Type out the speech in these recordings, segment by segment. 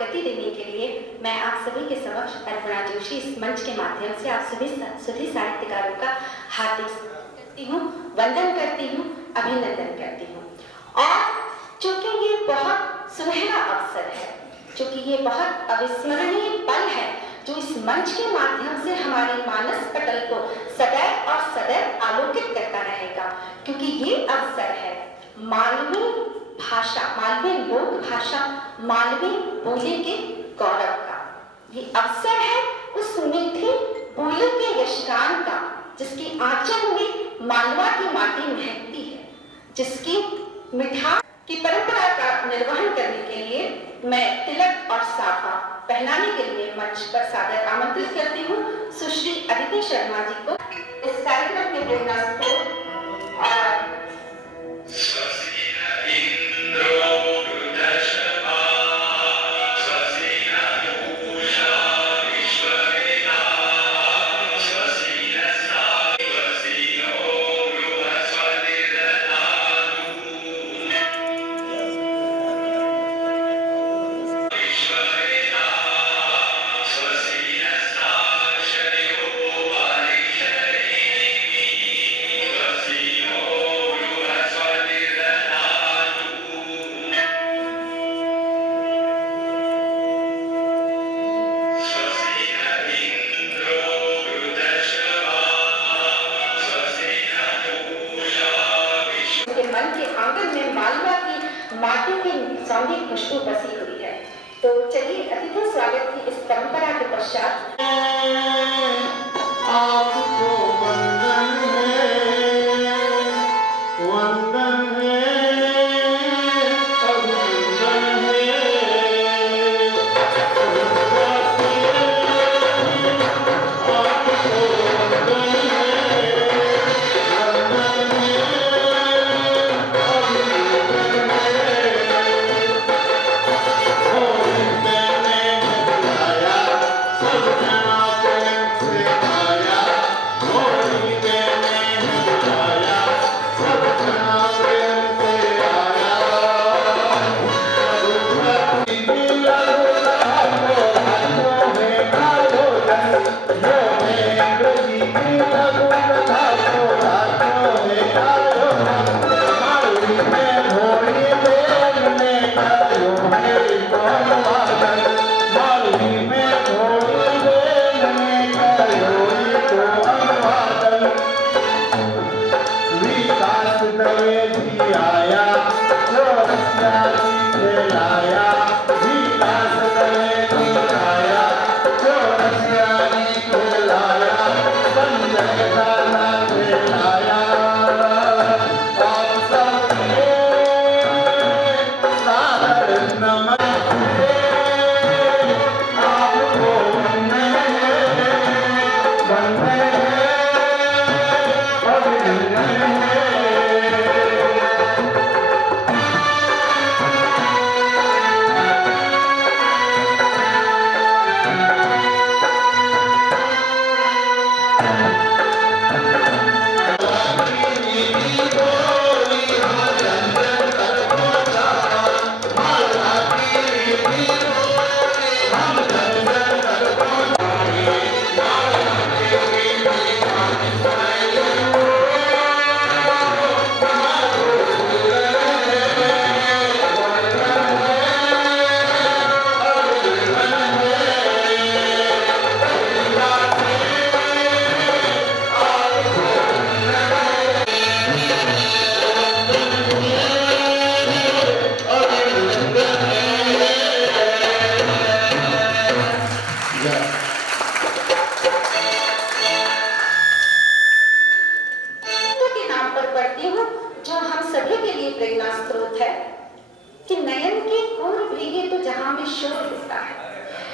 गति देने के लिए मैं आप सभी के समक्ष अर्पणा जोशी इस मंच के माध्यम से आप सभी साहित्यकारों का हार्दिक करती हूँ, वंदन करती हूँ, अभिनंदन करती हूँ। और चूंकि ये बहुत सुनहरा अवसर है, चूंकि ये बहुत अविस्मरणीय पल है जो इस मंच के माध्यम से हमारे मानस पटल को सदैव और सदैव आलोकित करता रहेगा, क्योंकि ये अवसर है मालवी भाषा, मालवी लोक भाषा, मालवी बोली के गौरव का। ये अवसर है उस मीठी बोली के यशगान का जिसकी आंचल में मालवा की माटी महकती है, जिसकी मिठास की परंपरा का निर्वहन करने के लिए मैं तिलक और साफा पहनाने के लिए मंच पर सादर आमंत्रित करती हूँ सुश्री अदिति शर्मा जी को। इस कार्यक्रम के प्रेरणा स्रोत और माटी की सौंधी खुशबू बसी हुई है। तो चलिए अतिथि स्वागत की इस परंपरा के पश्चात आपको वंदन है, वंदन है, अभिनंदन है। आपको वंदन है, वंदन है, अभिनंदन है।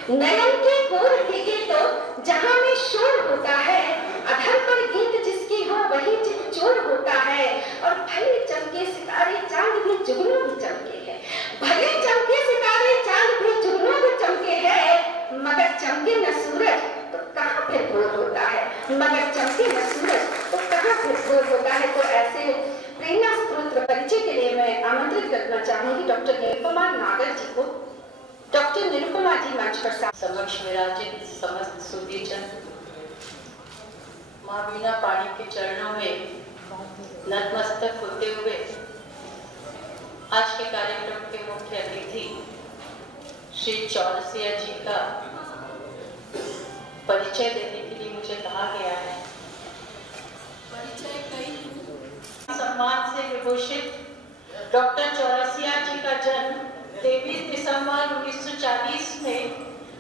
नयन के कोर भीगे तो जहां में शोर होता है, अधर पर गीत जिसकी हो वही चित चोर होता है। और भले चमके सितारे चांद भी जुगनू भी चमके है, भले चमके सितारे चांद भी जुगनू भी चमके है, मगर चमके न सूरज तो कहाँ फिर भोर होता है, मगर चमके न सूरज तो कहाँ फिर भोर होता है। तो ऐसे प्रेरणा स्रोत परिचय के लिए मैं आमंत्रित करना चाहूंगी डॉक्टर निरुपमा नागर जी को। डॉक्टर निरुपमा माझी मंच पर समक्ष विराजित समस्त सुधीजन, माँ बीना पाणी के चरणों में नतमस्तक होते हुए आज के कार्यक्रम के मुख्य अतिथि श्री चौरसिया जी का परिचय देने के लिए मुझे कहा गया है। परिचय कई सम्मान से विभूषित डॉक्टर चौरसिया जी का जन्म 23 दिसंबर 1940 में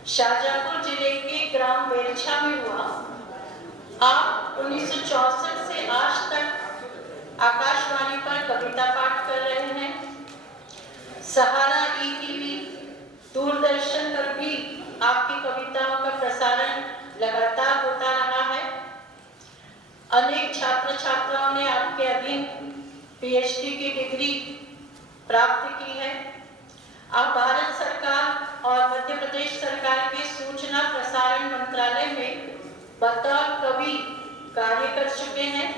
शाहजहाँपुर जिले के ग्राम बेरछा में हुआ। आप 1964 से आज तक आकाशवाणी पर कविता पाठ कर रहे हैं। सहारा ईटीवी, दूरदर्शन पर भी आपकी कविताओं का प्रसारण लगातार होता रहा है। अनेक छात्र छात्राओं ने आपके अधीन पीएचडी की डिग्री प्राप्त की है। आप भारत सरकार और मध्य प्रदेश सरकार के सूचना प्रसारण मंत्रालय में बतौर कवि कार्य कर चुके हैं।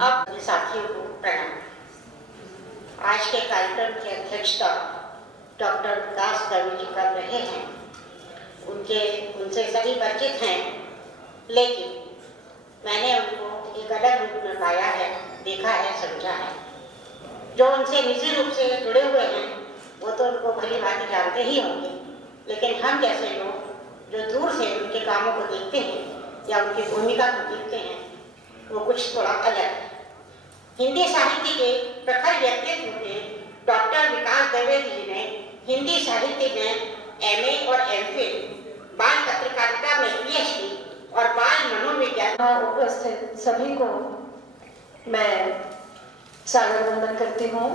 अब साथियों को प्रणाम। आज के कार्यक्रम की अध्यक्षता डॉक्टर विकास दवे जी कर रहे हैं। उनसे सभी परिचित हैं, लेकिन मैंने उनको एक अलग रूप में पाया है, देखा है, समझा है। जो उनसे निजी रूप से जुड़े हुए हैं वो तो उनको भली भांति जानते ही होंगे, लेकिन हम जैसे लोग जो दूर से उनके कामों को देखते हैं या उनकी भूमिका को देखते हैं वो कुछ थोड़ा अलग है। हिंदी साहित्य के प्रखर व्यक्तित्व के डॉक्टर विकास दवे जी ने हिंदी साहित्य में एमए और एमफिल, बाल पत्रकारिता में पीएचडी और बाल मनोविज्ञान। उपस्थित सभी को मैं सादर वंदन करती हूँ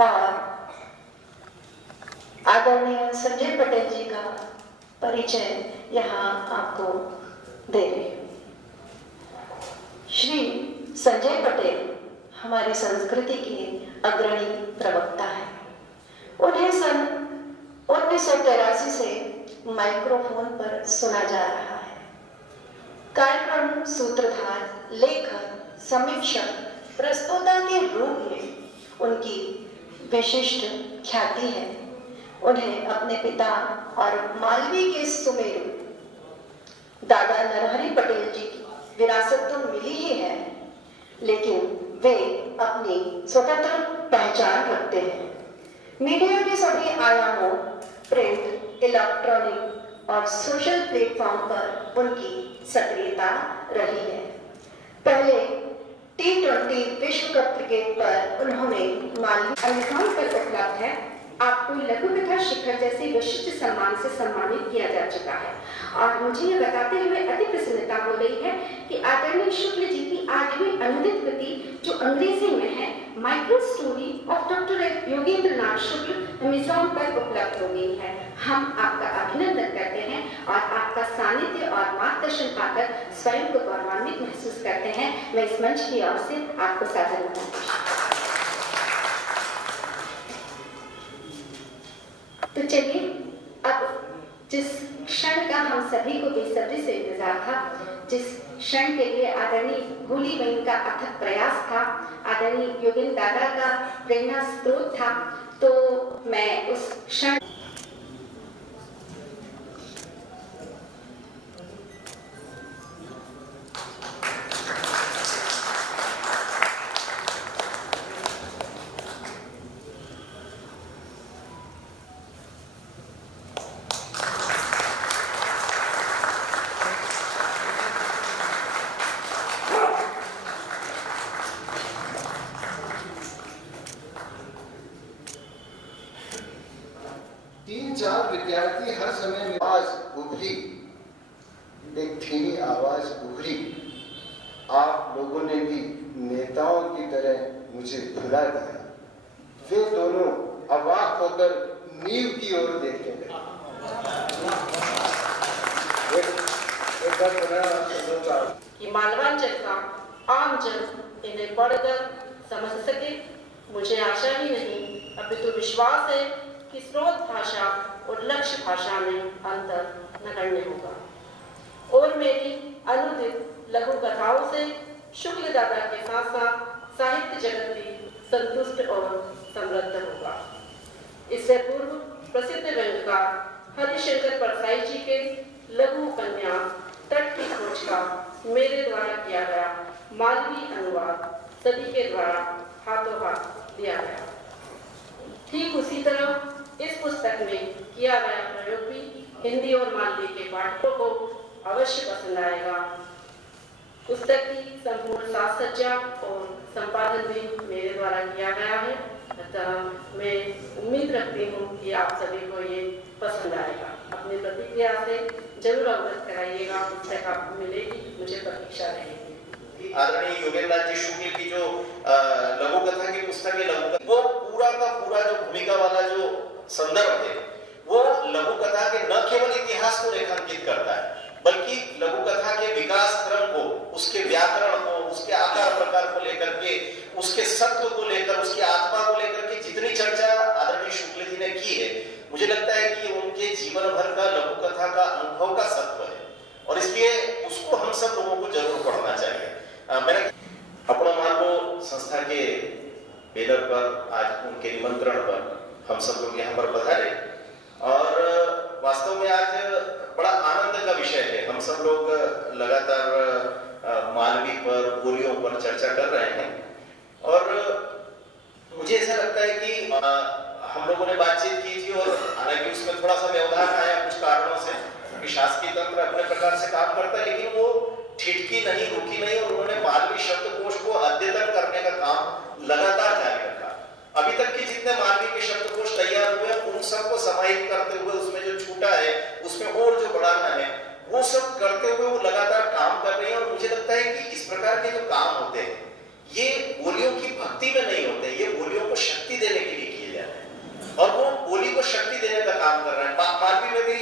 और आदरणीय संजय पटेल जी का परिचय यहाँ आपको दे रही हूँ। श्री संजय पटेल हमारी संस्कृति के अग्रणी प्रवक्ता हैं। उन्हें सन 1983 से माइक्रोफोन पर सुना जा रहा है। कार्यक्रम सूत्रधार, लेखक, समीक्षक, प्रस्तोता के रूप में उनकी विशिष्ट ख्याति है। उन्हें अपने पिता और मालवी के सुमेरु दादा नरहरि पटेल जी की विरासत तो मिली ही है, लेकिन वे अपनी स्वतंत्र पहचान रखते हैं। मीडिया के सभी आयामों, प्रिंट, इलेक्ट्रॉनिक और सोशल प्लेटफॉर्म पर उनकी सक्रियता रही है। पहले T20 विश्व कप क्रिकेट पर उन्होंने मालवी अमेज़न पर उपलब्ध है। आपको लघु कथा शिखर जैसे विशिष्ट सम्मान से सम्मानित किया जा चुका है और मुझे ये बताते हुए अति प्रसन्नता हो रही है कि आदरणीय शुक्ल जी की 8वीं अनुदित कृति जो अंग्रेजी में है, micro story of doctor Yogendra Nath Shukla, Amazon पर उपलब्ध हो गई है। हम आपका अभिनंदन करते हैं और आपका सानिध्य और मार्गदर्शन पाकर स्वयं को गौरवान्वित महसूस करते हैं। मैं इस मंच की ओर से आपको सादर वंदन करती हूँ। तो चलिए, अब जिस क्षण का हम सभी को बेसब्री से इंतजार था, जिस क्षण के लिए आदरणीय भूली बहन का अथक प्रयास था, आदरणीय योगेंद्र दादा का प्रेरणा स्रोत था, तो मैं उस क्षण चार विद्यार्थी हर समय में आवाज उभरी, एक धीमी आवाज उभरी। आप लोगों ने भी नेताओं की तरह मुझे भुला दिया। वे दोनों अवाक होकर नींव की ओर देखने लगे। कि मालवांचल का आम जन इन्हें पढ़कर समझ सके। मुझे आशा ही नहीं अपितु विश्वास है कि स्रोत भाषा और लक्ष्य भाषा में अंतर नगण्य होगा और मेरी अनुदित लघु कथाओं से शुक्ल दादा के साथ साथ साहित्य जगत भी संतुष्ट और समृद्ध होगा। इससे पूर्व प्रसिद्ध रंगकार हरिशंकर परसाई जी के लघु उपन्यास तट की खोज का मेरे द्वारा किया गया मालवी अनुवाद सभी के द्वारा हाथों हाथ दिया गया। ठीक उसी तरह इस पुस्तक में किया गया प्रयोग भी हिंदी और मालवी के पाठकों को अवश्य पसंद आएगा। पुस्तक की संपूर्ण साज सज्जा और संपादन भी मेरे द्वारा किया गया है, अतः मैं उम्मीद रखती हूँ कि आप सभी को ये पसंद आएगा। अपनी प्रतिक्रिया से जरूर अवगत कराइएगा। पुस्तक आपको मिलेगी, मुझे प्रतीक्षा रहेगी। आदरणीय योगेंद्र जी शुक्ल की जो लघु कथा की पुस्तक है, लघु वो पूरा का पूरा जो भूमिका वाला जो संदर्भ है वो लघु कथा के न केवल इतिहास को रेखांकित करता है बल्कि लघु कथा के विकास क्रम को, उसके व्याकरण को, उसके आकार प्रकार को लेकर के, उसके सत्व को लेकर, उसकी आत्मा को लेकर के जितनी चर्चा आदरणीय शुक्ल जी ने की है, मुझे लगता है कि उनके जीवन भर का लघु कथा का अनुभव का सत्व है और इसलिए उसको हम सब लोगों को जरूर पढ़ना चाहिए। मैंने अपना मालवो संस्था के बैनर पर आज उनके निमंत्रण पर हम सब लोग यहाँ पर पधारे और वास्तव में आज बड़ा आनंद का विषय है। हम सब लोग लगातार मालवी पर, बोलियों पर चर्चा कर रहे हैं और मुझे ऐसा लगता है कि हम लोगों ने बातचीत की थी और हालांकि उसमें थोड़ा सा व्यवधान आया कुछ कारणों से, क्योंकि शासकीय तंत्र अपने प्रकार से काम करता है, लेकिन वो ठिठकी नहीं, रुकी नहीं और उन्होंने मालवी शब्दकोश को अद्यतन करने का काम लगातार जारी रखा। अभी तक के जितने मालवी के शब्दकोश तैयार हुए उन सबको समाहित करते हुए उसमें जो छूटा है उसमें और जो बढ़ाना है वो सब करते हुए वो लगातार काम कर रहे हैं और मुझे लगता है कि इस प्रकार के जो काम होते हैं ये बोलियों की भक्ति में नहीं होते, ये बोलियों को शक्ति देने के लिए किए जाते हैं और वो बोली को शक्ति देने का काम कर रहे हैं। मालवी में भी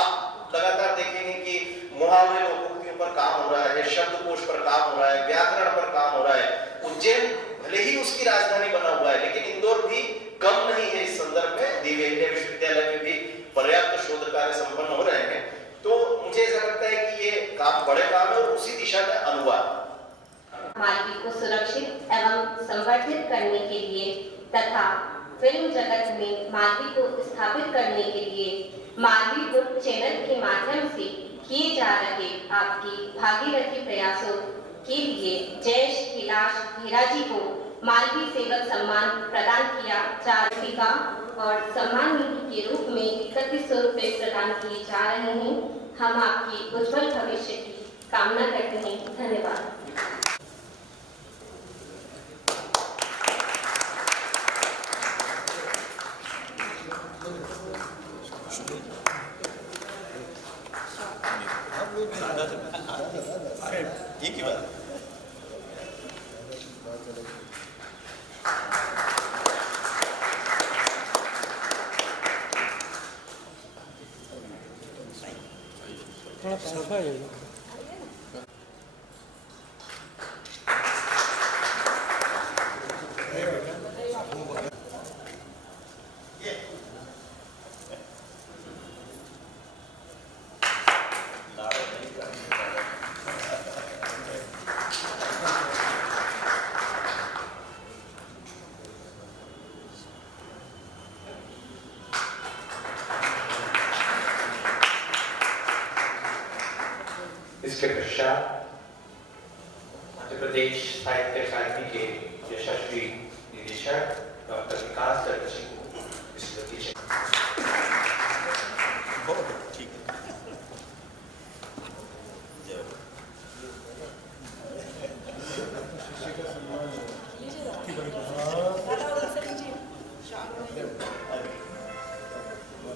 आप लगातार देखेंगे कि मुहावरे लोकोक्तियों पर काम हो रहा है, शब्दकोश पर काम हो रहा है, व्याकरण पर काम हो रहा है। उज्जैन भले ही उसकी राजधानी बना हुआ है लेकिन इंदौर भी कम नहीं है इस संदर्भ में। दिव्य इंडिया विश्वविद्यालय में भी पर्याप्त शोध कार्य संपन्न हो रहे हैं, तो मुझे ऐसा लगता है कि ये काम बड़े काम है और उसी दिशा में अनुवाद मालवी को सुरक्षित एवं संवर्धित करने के लिए तथा फिल्म जगत में मालवी को स्थापित करने के लिए मालवी बुक चैनल के माध्यम से किए जा रहे आपकी भागीरथी प्रयासों के लिए जयेश कैलाश हीरा जी को मालवी सेवक सम्मान प्रदान किया जा रहा और सम्मान निधि के रूप में 3100 रुपये प्रदान किए जा रहे हैं। हम आपकी उज्जवल भविष्य की कामना करते हैं। धन्यवाद। एक ही बात थोड़ा सफा है। इसके पश्चात मध्य प्रदेश साहित्य अकादमी के यशस्वी निदेशक डॉक्टर विकास दत्त जी को स्मृति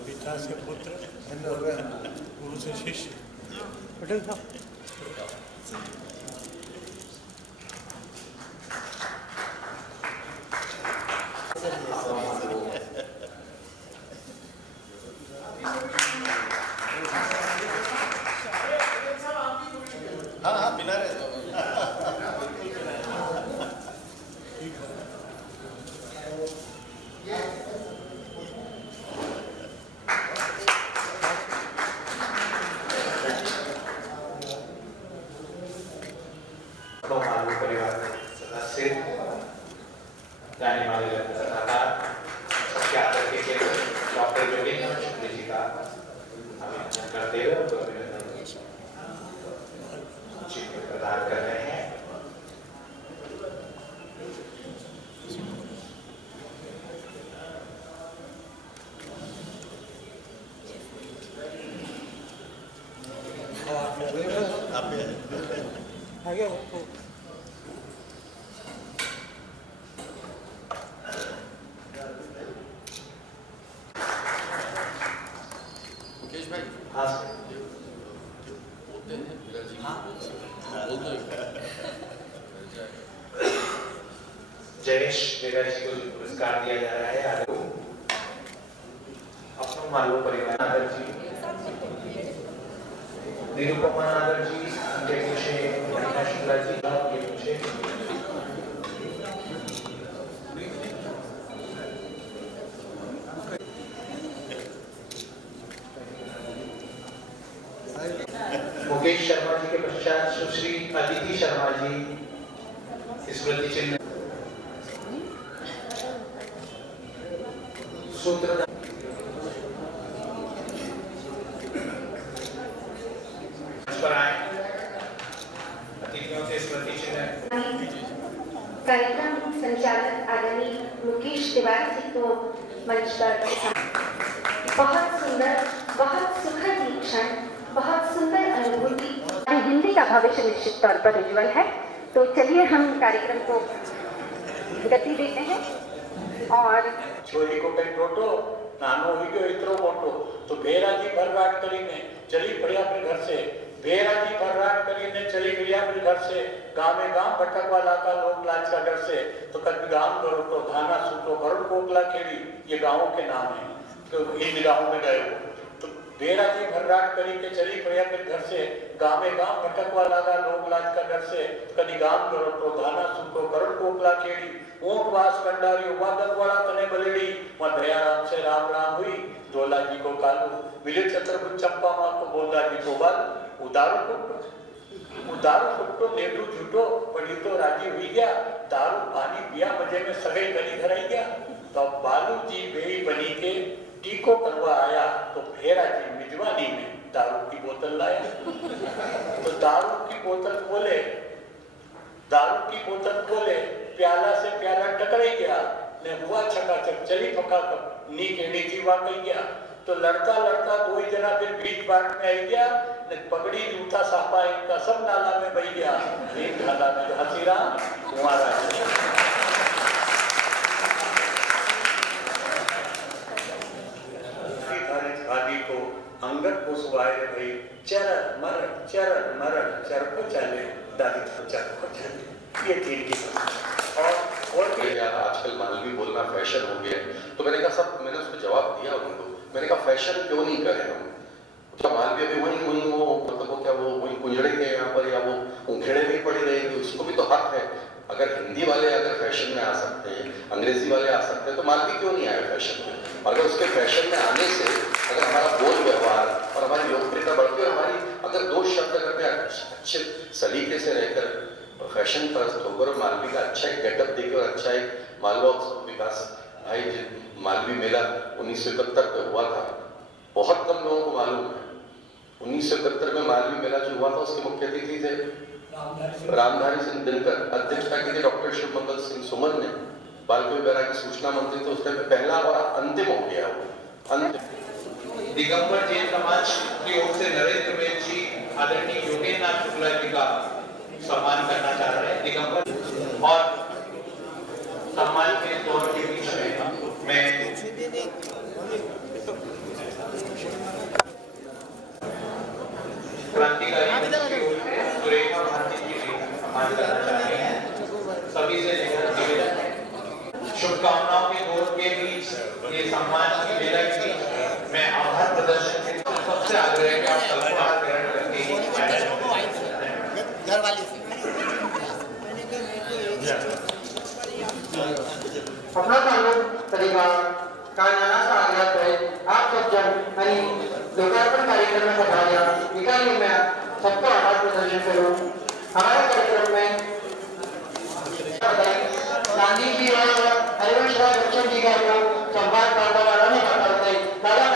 विकास के पुत्र गुरु से शिष्य पटेल साहब। हाँ बिना रहे मालवी परिवार के सदस्य, जाने माने कथाकार, सबके आदर के केंद्र डॉक्टर योगेंद्र गया वो मुकेश भाई हाँ बोलते हैं विराजी बोल दो जयेश बेगा जी को जो पुरस्कार दिया जा रहा है अपनो मालवो परिवार नादर जी निरुपमा नादर जी उनके पीछे मनीषा शुक्ला जी के पीछे मुकेश शर्मा जी के पश्चात सुश्री अदिति शर्मा जी स्मृति चिन्ह सूत्र अतिथियों से स्मृति चिन्ह कार्यक्रम संचालक आदरणीय मुकेश तिवारी जी को मंच पर बहुत सुंदर, बहुत सुखद ही क्षण, बहुत सुंदर अनुभूति। हिंदी का भविष्य निश्चित तौर पर उज्जवल है। तो चलिए हम कार्यक्रम को गति देते हैं और छोरी को कई टोटो नानो ही गयो इतरो मोटो तो भेराजी भरराट करीने चली पड़ी अपने घर से भेराजी भरराट करीने चली गई अपने घर से गांव में गांव भटकवा लाका लोग लाज का डर से तो कभी गांव करो तो धाना सूटो करुण कोकला खेड़ी ये गांवों के नाम है। तो इन गांवों में गए तो भेराजी भरराट करी के चली पड़ी अपने घर से गांव में गांव भटकवा लागा लोग लाज का डर से कभी गांव करो तो धाना सूटो करुण कोकला खेड़ी ऊंट वास कंडारी उबादक वाला तने बलेड़ी वहाँ दयाराम से राम राम हुई डोला जी को कालू विले छत्रपुर चंपा माँ को बोला जी को बाल उदारू कुट्टो लेडू झूठो पड़ी तो राजी हुई गया दारू पानी पिया मजे में सगई गली धराई गया तो बालू जी बेई बनी के टीको करवा आया तो भेरा जी मिजवानी में दारू की बोतल लाया तो दारू की बोतल खोले प्याला से प्याला टकराई गया ने हुआ छकाछक चली फकाक नी केड़ी थी वाकई गया तो लड़ता लड़ता दो ही जना फिर बीच बाट में आई गया ने पगड़ी जूता सापा इनका सब नाला में बही गया एक नाला में हसीराम कुमारा आदि को अंगत को सुवाए भाई चरण मरण चर को चले दादी को चर को चले ये तीन की और आजकल मालवी बोलना फैशन हो गया तो मैंने कहा सब मैंने उसको जवाब दिया उनको मैंने कहा फैशन क्यों नहीं करें हम तो मालवी अभी वही वो मतलब वो क्या वो वही कुंजड़े के यहाँ पर या वो उंखेड़े में पड़ी रहेगी उसको भी तो हक है। अगर हिंदी वाले अगर फैशन में आ सकते हैं अंग्रेजी वाले आ सकते हैं तो मालवी क्यों नहीं आए फैशन में। अगर उसके फैशन में आने से अगर हमारा बोल व्यवहार और हमारी लोकप्रियता बढ़ती है हमारी अगर दो शब्द अगर मैं अच्छे सलीके से रहकर फैशन परस्त होकर और मालवी का अच्छा एक गेटअप देकर और अच्छा एक मालवा उत्सव विकास भाई मालवी मेला 1971 में हुआ था बहुत कम लोगों को मालूम है। 1971 में मालवी मेला जो हुआ था उसके मुख्य अतिथि थे रामधारी सिंह दिनकर, अध्यक्षता की थी डॉक्टर शिवमंगल सिंह सुमन ने, बालकोई बेरा की सूचना मंत्री थे उस टाइम में पहला और अंतिम हो गया वो अंतिम। दिगंबर जैन समाज की ओर से नरेंद्र मेल जी आदरणीय योगेंद्र नाथ शुक्ला जी का सम्मान करना चाह रहे हैं। दिगंबर और सम्मान के दौर के बीच में मैं क्रांतिकारी सुरेखा भारती जी को सम्मान करना चाह रहे हैं। सभी से निवेदन है शुभकामनाओं के दौर के बीच ये सम्मान की बेला के बीच मैं आभार प्रदर्शन के सबसे आग्रह है कि आप अल्पाहार ग्रहण करके घर वाली अपना परिवार का नानासा आग्रह है आप सब जन आणि लोकार्पण कार्यक्रम में पधारिया निकाली मैं सबको आभार प्रदर्शन करूं। हमारे कार्यक्रम में गांधी जी और हरिवंश राय बच्चन जी का संवाद करने वाला नहीं करता दादा